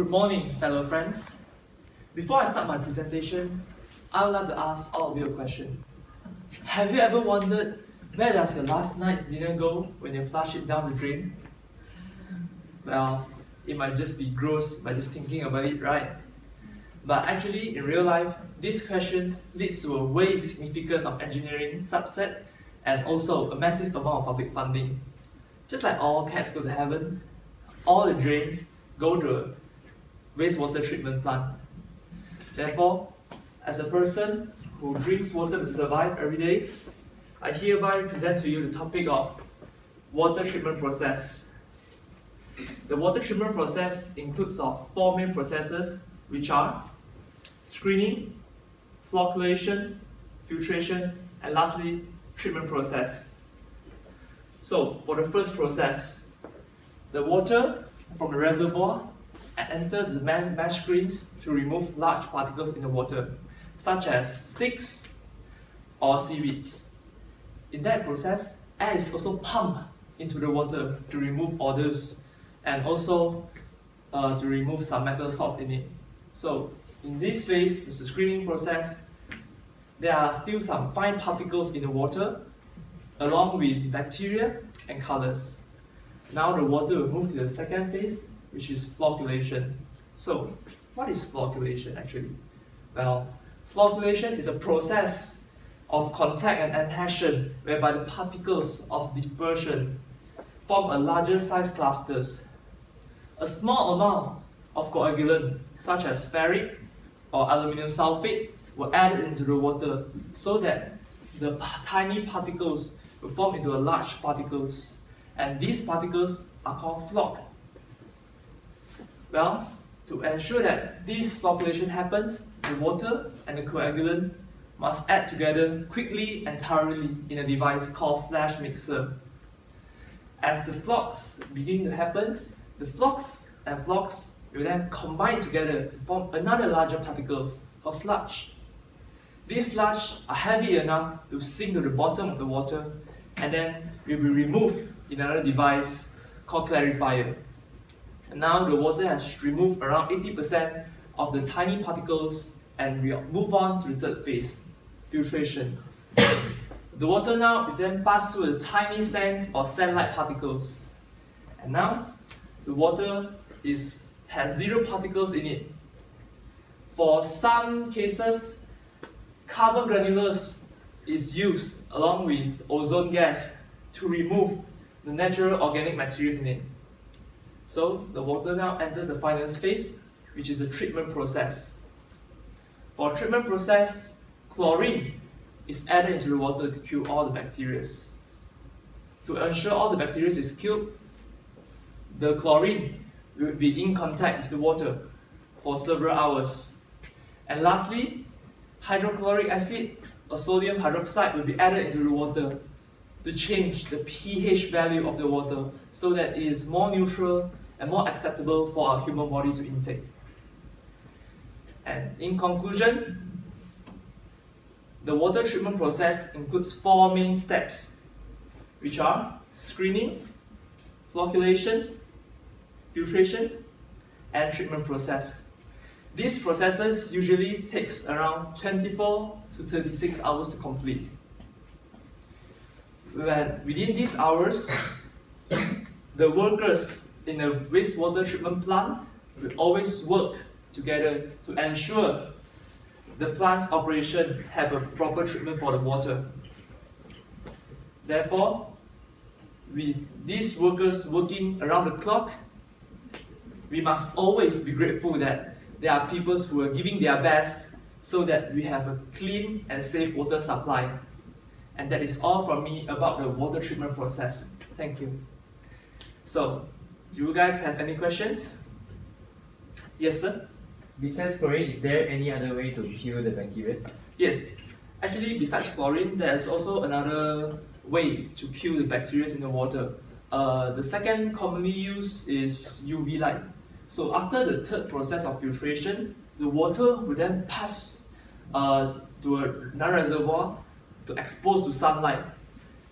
Good morning, fellow friends. Before I start my presentation, I would like to ask all of you a question. Have you ever wondered where does your last night's dinner go when you flush it down the drain? Well, it might just be gross by just thinking about it, right? But actually, in real life, these questions leads to a way significant of engineering subset and also a massive amount of public funding. Just like all cats go to heaven, all the drains go to a wastewater treatment plant. Therefore, as a person who drinks water to survive every day, I hereby present to you the topic of water treatment process. The water treatment process includes of four main processes, which are screening, flocculation, filtration, and lastly, treatment process. So, for the first process, the water from the reservoir enters the mesh screens to remove large particles in the water, such as sticks or seaweeds. In that process, air is also pumped into the water to remove odors and also to remove some metal salts in it. So, in this phase, this is the screening process, there are still some fine particles in the water along with bacteria and colors. Now the water will move to the second phase, which is flocculation. So, what is flocculation actually? Well, flocculation is a process of contact and adhesion whereby the particles of dispersion form a larger size clusters. A small amount of coagulant, such as ferric or aluminum sulfate, were added into the water so that the tiny particles will form into large particles, and these particles are called floc. Well, to ensure that this flocculation happens, the water and the coagulant must add together quickly and thoroughly in a device called flash mixer. As the flocs begin to happen, the flocs and flocs will then combine together to form another larger particles called sludge. These sludge are heavy enough to sink to the bottom of the water and then will be removed in another device called clarifier. And now the water has removed around 80% of the tiny particles, and we move on to the third phase, filtration. The water now is then passed through the tiny sands or sand-like particles. And now the water has zero particles in it. For some cases, carbon granulars is used along with ozone gas to remove the natural organic materials in it. So the water now enters the final phase, which is the treatment process. For treatment process, chlorine is added into the water to kill all the bacteria. To ensure all the bacteria is killed, the chlorine will be in contact with the water for several hours. And lastly, hydrochloric acid or sodium hydroxide will be added into the water to change the pH value of the water so that it is more neutral and more acceptable for our human body to intake. And in conclusion, the water treatment process includes four main steps, which are screening, flocculation, filtration, and treatment process. These processes usually takes around 24 to 36 hours to complete. Within these hours, the workers in the wastewater treatment plant will always work together to ensure the plant's operation have a proper treatment for the water. Therefore, with these workers working around the clock, we must always be grateful that there are people who are giving their best so that we have a clean and safe water supply. And that is all from me about the water treatment process. Thank you. So, do you guys have any questions? Yes, sir? Besides chlorine, is there any other way to kill the bacteria? Yes. Actually, besides chlorine, there's also another way to kill the bacteria in the water. The second commonly used is UV light. So after the third process of filtration, the water will then pass to another reservoir to expose to sunlight.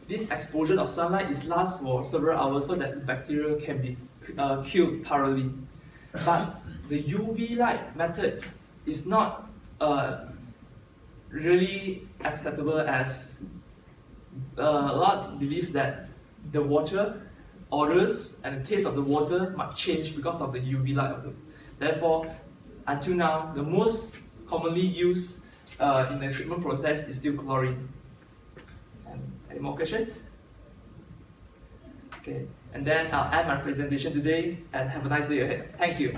This exposure of sunlight lasts for several hours so that the bacteria can be killed thoroughly. But the UV light method is not really acceptable, as a lot believes that the water odors and the taste of the water might change because of the UV light of it. Therefore, until now, the most commonly used in the treatment process is still chlorine. Any more questions? Okay, and then I'll end my presentation today, and have a nice day ahead. Thank you.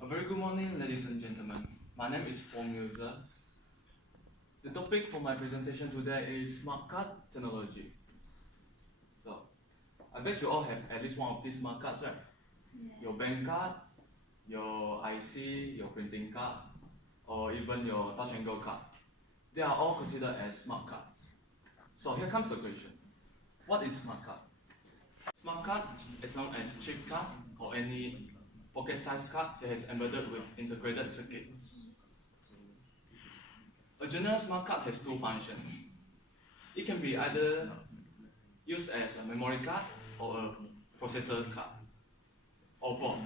A very good morning, ladies and gentlemen. My name is Huong. The topic for my presentation today is smart card technology. So, I bet you all have at least one of these smart cards, right? Yeah. Your bank card, your IC, your printing card, or even your touch and go card. They are all considered as smart cards. So here comes the question. What is smart card? Smart card is known as chip card or any pocket-sized card that is embedded with integrated circuits. A general smart card has two functions. It can be either used as a memory card or a processor card, or both.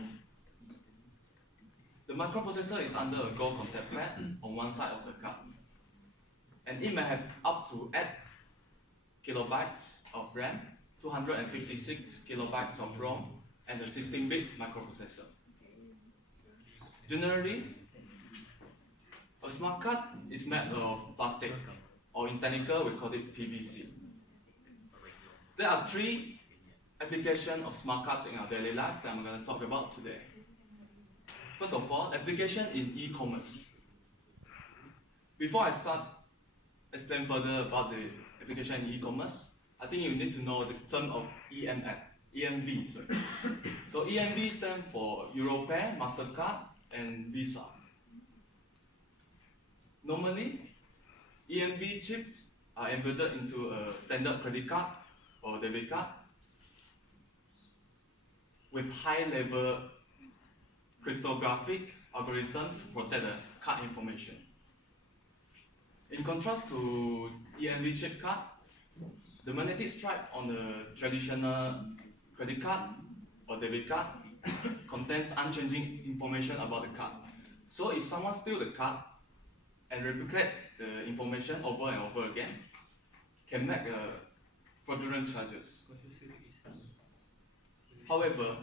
The microprocessor is under a gold contact pad on one side of the card, and it may have up to 8 kilobytes of RAM, 256 kilobytes of ROM, and a 16-bit microprocessor. Generally, a smart card is made of plastic, or in technical we call it PVC. There are three applications of smart cards in our daily life that I'm going to talk about today. First of all, application in e-commerce. Before I start explain further about the application in e-commerce, I think you need to know the term of EMV. Sorry. So EMV stands for Europay, MasterCard, and Visa. Normally, EMV chips are embedded into a standard credit card or debit card with high-level cryptographic algorithm to protect the card information. In contrast to EMV chip card, the magnetic stripe on the traditional credit card or debit card contains unchanging information about the card. So if someone steals the card and replicate the information over and over again, can make fraudulent charges. However,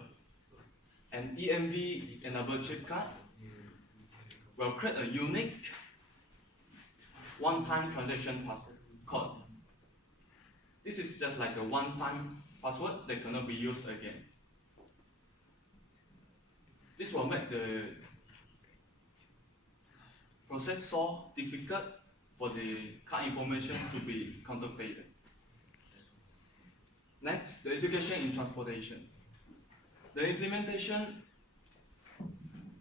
an EMV-enabled chip card will create a unique one-time transaction code. This is just like a one-time password that cannot be used again. This will make the process so difficult for the card information to be counterfeited. Next, the education in transportation. The implementation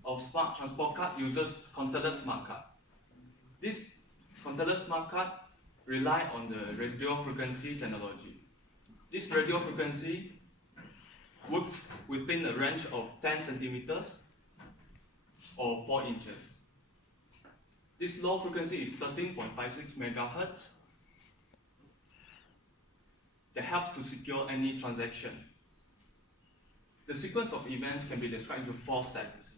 of smart transport card uses contactless smart card. This contactless smart card rely on the radio frequency technology. This radio frequency works within a range of 10 centimeters or 4 inches. This low frequency is 13.56 megahertz that helps to secure any transaction. The sequence of events can be described into 4 steps.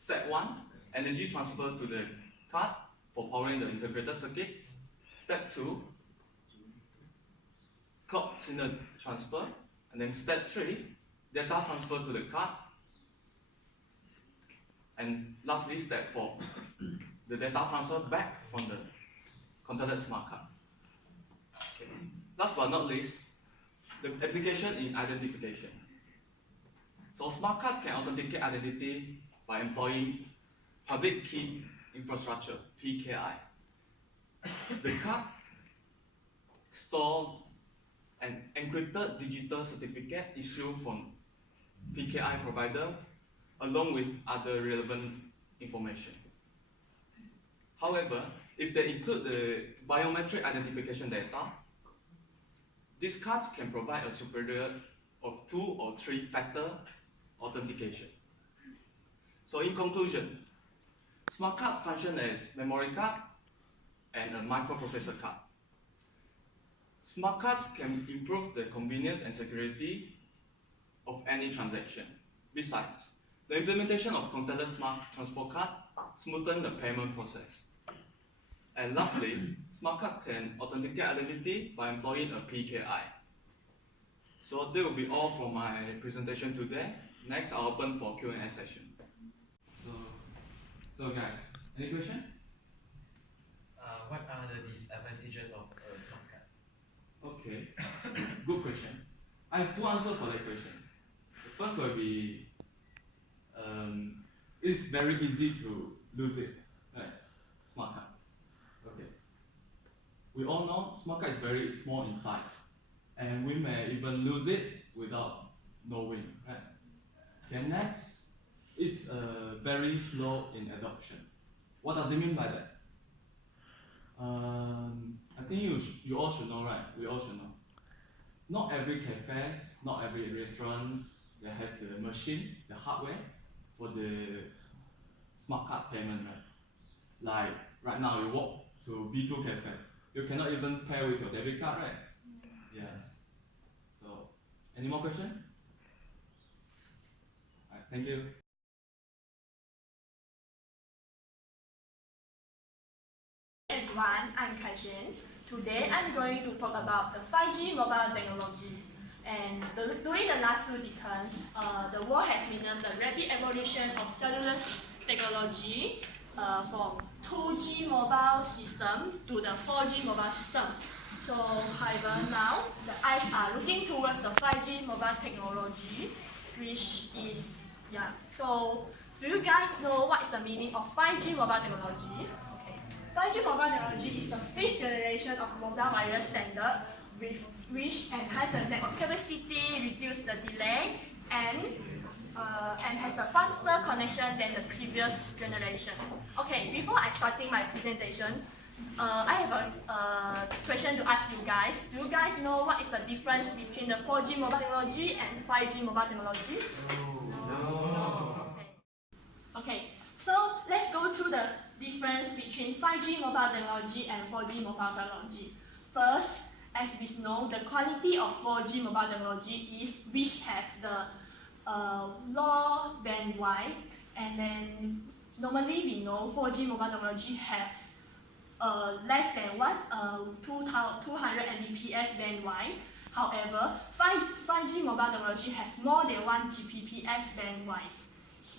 Step 1, energy transfer to the card for powering the integrated circuits. Step 2, clock signal transfer. And then step 3, data transfer to the card. And lastly, step 4, the data transfer back from the contactless smart card. Okay. Last but not least, the application in identification. So smart card can authenticate identity by employing public key infrastructure, PKI. The card stores an encrypted digital certificate issued from PKI provider along with other relevant information. However, if they include the biometric identification data, These cards can provide a superior of 2 or 3 factor authentication. So in conclusion, smart card function as memory card and a microprocessor card. Smart cards can improve the convenience and security of any transaction. Besides, the implementation of contactless smart transport card smoothen the payment process. And lastly, smart card can authenticate identity by employing a PKI. So that will be all for my presentation today. Next, I'll open for Q&A session. So guys, any question? What are the disadvantages of a smart card? Okay, good question. I have 2 answers for that question. The first will be, it's very easy to lose it, right? Smart card. Okay. We all know smart card is very small in size, and we may even lose it without knowing, right? Okay, next, it's very slow in adoption. What does it mean by that? I think you all should know, right? We all should know. Not every cafe, not every restaurant that has the machine, the hardware for the smart card payment, right? Like right now, you walk to B2 cafe, you cannot even pay with your debit card, right? Yes. So, any more questions? Alright, thank you. Everyone, I'm Chun. Today I'm going to talk about the 5G mobile technology. And during the last 2 decades, the world has witnessed the rapid evolution of cellular technology from 2G mobile system to the 4G mobile system. So, however, now the eyes are looking towards the 5G mobile technology, which is, So, do you guys know what is the meaning of 5G mobile technology? 5G mobile technology is the 5th generation of mobile wireless standard which enhances the network capacity, reduces the delay, and has a faster connection than the previous generation. Okay, before I starting my presentation, I have a question to ask you guys. Do you guys know what is the difference between the 4G mobile technology and 5G mobile technology? No. Okay, so let's go through the difference between 5G mobile technology and 4G mobile technology. First, as we know, the quality of 4G mobile technology is which have the low bandwidth, and then normally we know 4G mobile technology have less than 200 Mbps bandwidth. However, 5G mobile technology has more than 1 Gbps bandwidth.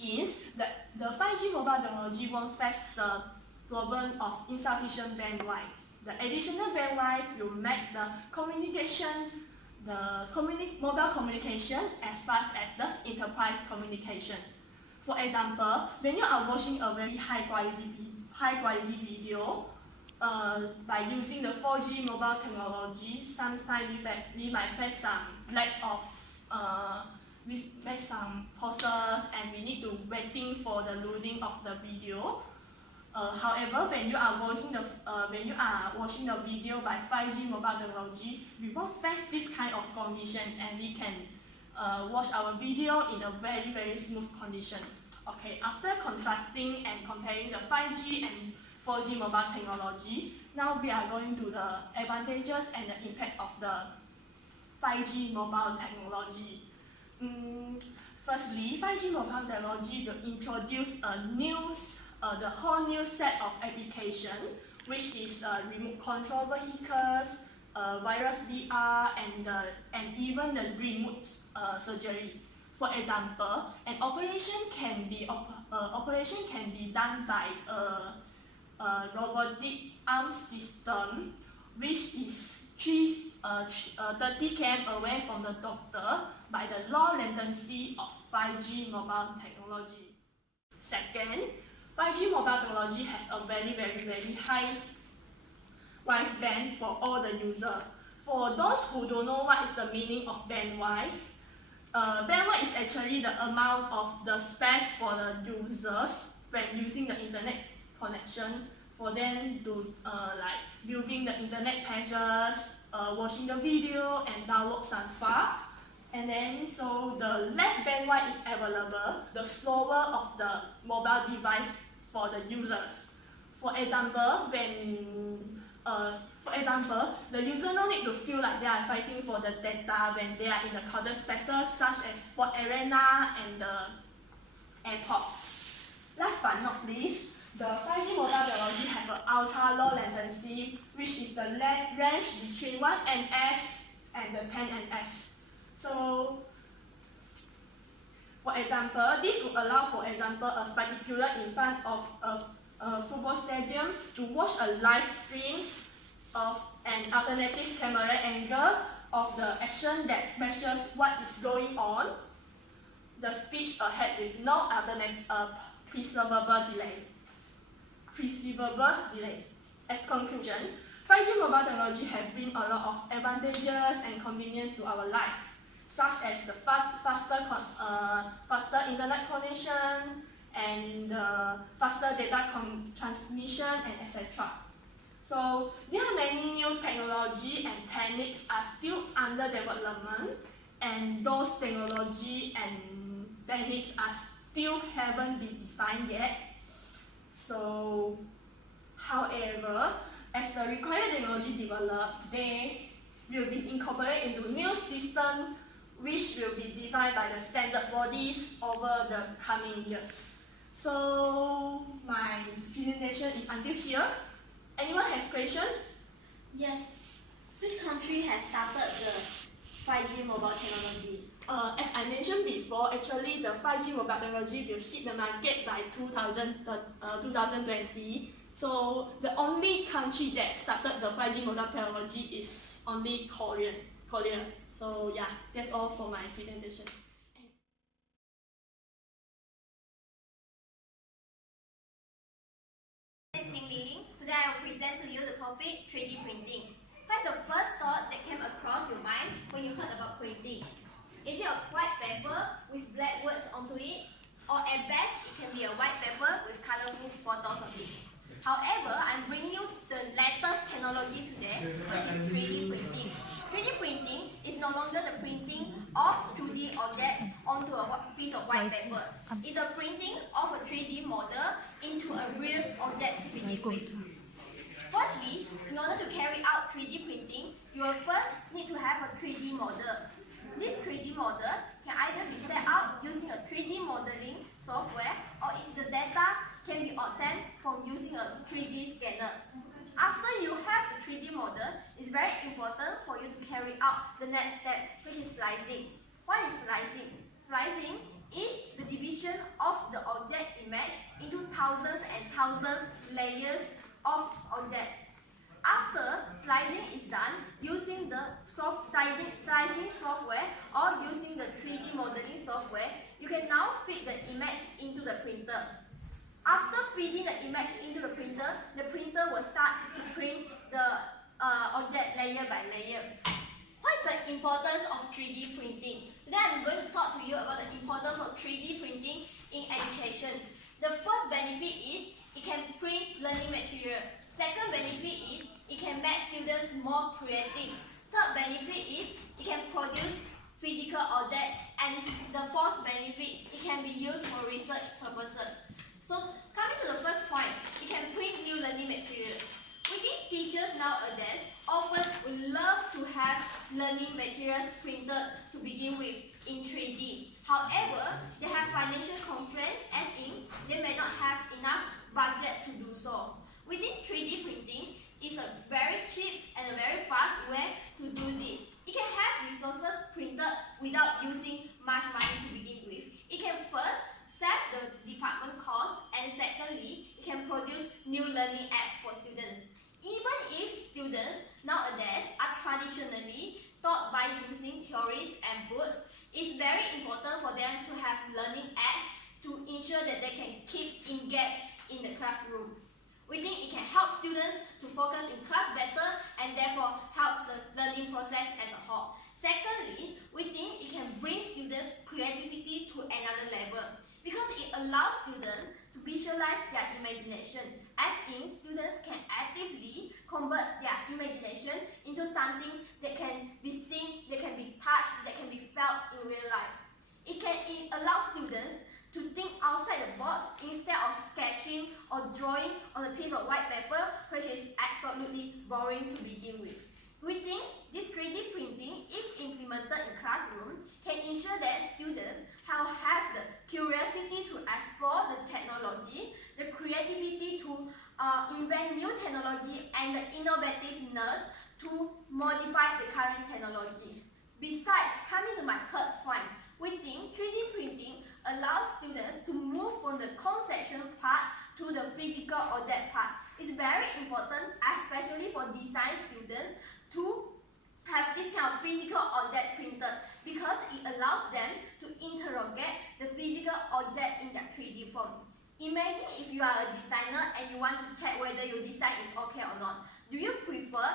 Hence, the 5G mobile technology won't face the problem of insufficient bandwidth. The additional bandwidth will make the mobile communication as fast as the enterprise communication. For example, when you are watching a very high quality video, by using the 4G mobile technology, sometimes we might face some lack of we make some pauses and we need to waiting for the loading of the video. However, when you are watching the video by 5G mobile technology, we won't face this kind of condition, and we can watch our video in a very smooth condition. Okay, after contrasting and comparing the 5G and 4G mobile technology, now we are going to the advantages and the impact of the 5G mobile technology. Firstly, 5G mobile technology will introduce the whole new set of applications, which is remote control vehicles, virus VR, and even the remote surgery. For example, an operation can be done by a robotic arm system, which is 30 km away from the doctor by the low latency of 5G mobile technology. Second, 5G mobile technology has a very high wideband for all the users. For those who don't know what is the meaning of bandwidth, bandwidth is actually the amount of the space for the users when using the internet connection for them to like viewing the internet pages watching the video and download some file. And then, so the less bandwidth is available, the slower of the mobile device for the users. For example, the user no need to feel like they are fighting for the data when they are in the crowded spaces such as sport arena and the airports. Last but not least, the 5G mobile technology have an ultra low latency, which is the range between 1 ms and the 10 ms. So, for example, this would allow, for example, a spectacular in front of a football stadium to watch a live stream of an alternative camera angle of the action that measures what is going on, the speech ahead with no perceivable delay. As conclusion, 5G mobile technology has bring a lot of advantages and convenience to our life, such as the faster internet connection and faster data transmission and etc. So there are many new technology and techniques are still under development, and those technology and techniques are still haven't been defined yet. So, however, as the required technology develop, they will be incorporated into new system which will be defined by the standard bodies over the coming years. So my presentation is until here. Anyone has question? Yes. Which country has started the 5G mobile technology? As I mentioned before, actually the 5G mobile technology will hit the market by 2020. So the only country that started the 5G mobile technology is only Korea. So yeah, that's all for my presentation. Ling. Today I will present to you the topic 3D printing. What is the first thought that came across your mind when you heard about printing? Is it a white paper with black words onto it? Or at best, it can be a white paper with colorful photos of it. However, I'm bringing you the latest technology today, which is 3D printing. 3D printing is no longer the printing of 2D objects onto a piece of white paper. It's a printing of a 3D model into a real object to begin with. Firstly, in order to carry out 3D printing, you will first need to have a 3D model. This 3D model can either be set up using a 3D modeling software, or the data can be obtained from using a 3D scanner. After you have the 3D model, it's very important for you to carry out the next step, which is slicing. What is slicing? Slicing is the division of the object image into thousands and thousands layers of objects. After slicing is done, using the slicing software or using the 3D modeling software, you can now feed the image into the printer. After feeding the image into the printer will start to print the object layer by layer. What is the importance of 3D printing? Today I'm going to talk to you about the importance of 3D printing in education. The first benefit is it can print learning material. Second benefit is it can make students more creative. Third benefit is it can produce physical objects. And the fourth benefit, it can be used for research purposes. So coming to the first point, it can print new learning materials. We think teachers nowadays often would love to have learning materials printed to begin with in 3D. However, they have financial constraints, as in they may not have enough budget to do so. We think 3D printing is a very cheap and a very fast way to do this. It can have resources printed without using much money to begin with. It can first save the department cost, and secondly, it can produce new learning aids for students. Even if students nowadays are traditionally taught by using theories and books, it's very important for them to have learning aids to ensure that they can keep engaged in the classroom. We think it can help students to focus in class better and therefore helps the learning process as a whole. Secondly, we think it can bring students' creativity to another level because it allows students to visualize their imagination. as in students can actively convert their imagination into something that can be seen, that can be touched, that can be felt in real life. It allows students to think outside the box instead of sketching or drawing on a piece of white paper, which is absolutely boring to begin with. We think this 3D printing, if implemented in classroom, can ensure that students have the curiosity to explore the technology, the creativity to invent new technology, and the innovativeness to modify the current technology. Besides, coming to my third point, we think 3D printing allows students to move from the conception part to the physical object part. It's very important, especially for design students, to have this kind of physical object printed because it allows them to interrogate the physical object in their 3D form. Imagine if you are a designer and you want to check whether your design is okay or not. Do you prefer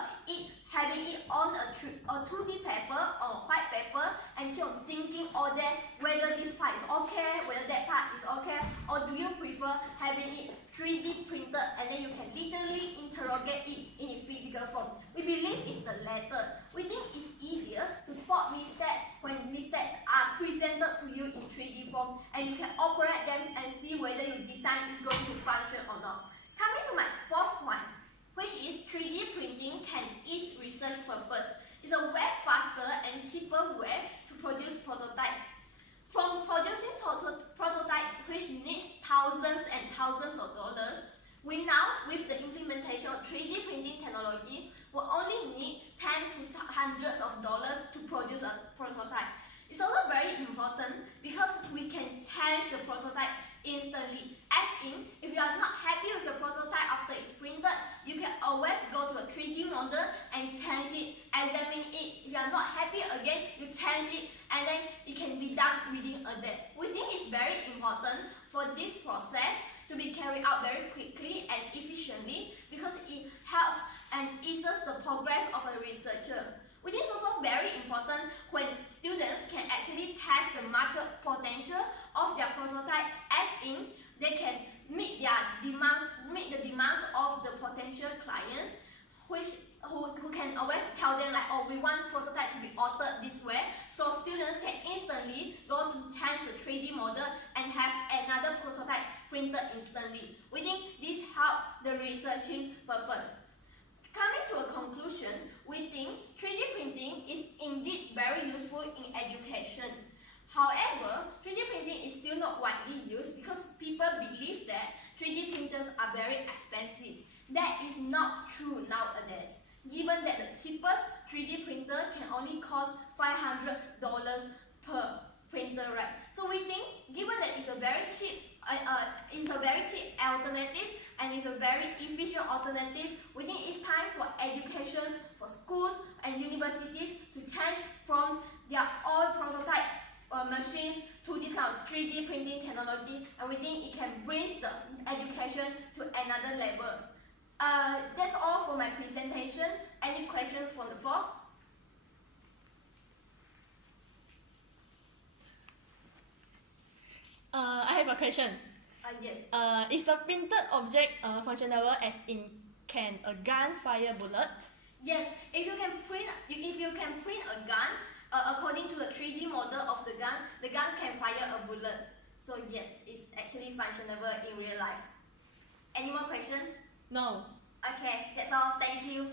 having it on a 2D paper or white paper and thinking all day whether this part is okay, whether that part is okay, or do you prefer having it 3D printed and then you can literally interrogate it in its physical form? We believe it's the latter. We think it's easier to spot mistakes when mistakes are presented to you in 3D form and you can operate them and see whether your design is going to function or not. Coming to my fourth point, which is 3D printing can ease research purpose. It's a way faster and cheaper way to produce prototypes. From producing prototype which needs thousands and thousands of dollars, we now, with the implementation of 3D printing technology, will only need tens to hundreds of dollars to produce a prototype. It's also very important because we can change the prototype instantly. As in, if you are not happy with the prototype after it's printed, you can always go to a 3D model and change it, examine it. If you are not happy again, you change it, and then it can be done within a day. We think it's very important for this process to be carried out very quickly and efficiently because it helps and eases the progress of a researcher. We think it's also very important when students can actually test the market potential of their prototype, as in they can meet the demands of the potential clients, who can always tell them like, oh, we want prototype to be altered this way, so students can instantly go to change the 3D model and have another prototype printed instantly. We think this helps the researching purpose. Coming to a conclusion, we think 3D printing is indeed very useful in education. However, 3D printing is still not widely used because people believe that 3D printers are very expensive. That is not true nowadays, given that the cheapest 3D printer can only cost $500 per printer, right? So we think, given that it's a very cheap alternative and it's a very efficient alternative, we think it's time for education, for schools and universities to change from their old prototype machines to this kind of 3D printing technology, and we think it can bring the education to another level. That's all for my presentation. Any questions from the floor? I have a question. Yes. Is the printed object functional as in can a gun fire bullet? Yes, if you can print a gun according to the 3D model of the gun can fire a bullet. So yes, it's actually functional in real life. Any more questions? No. Okay, that's all. Thank you.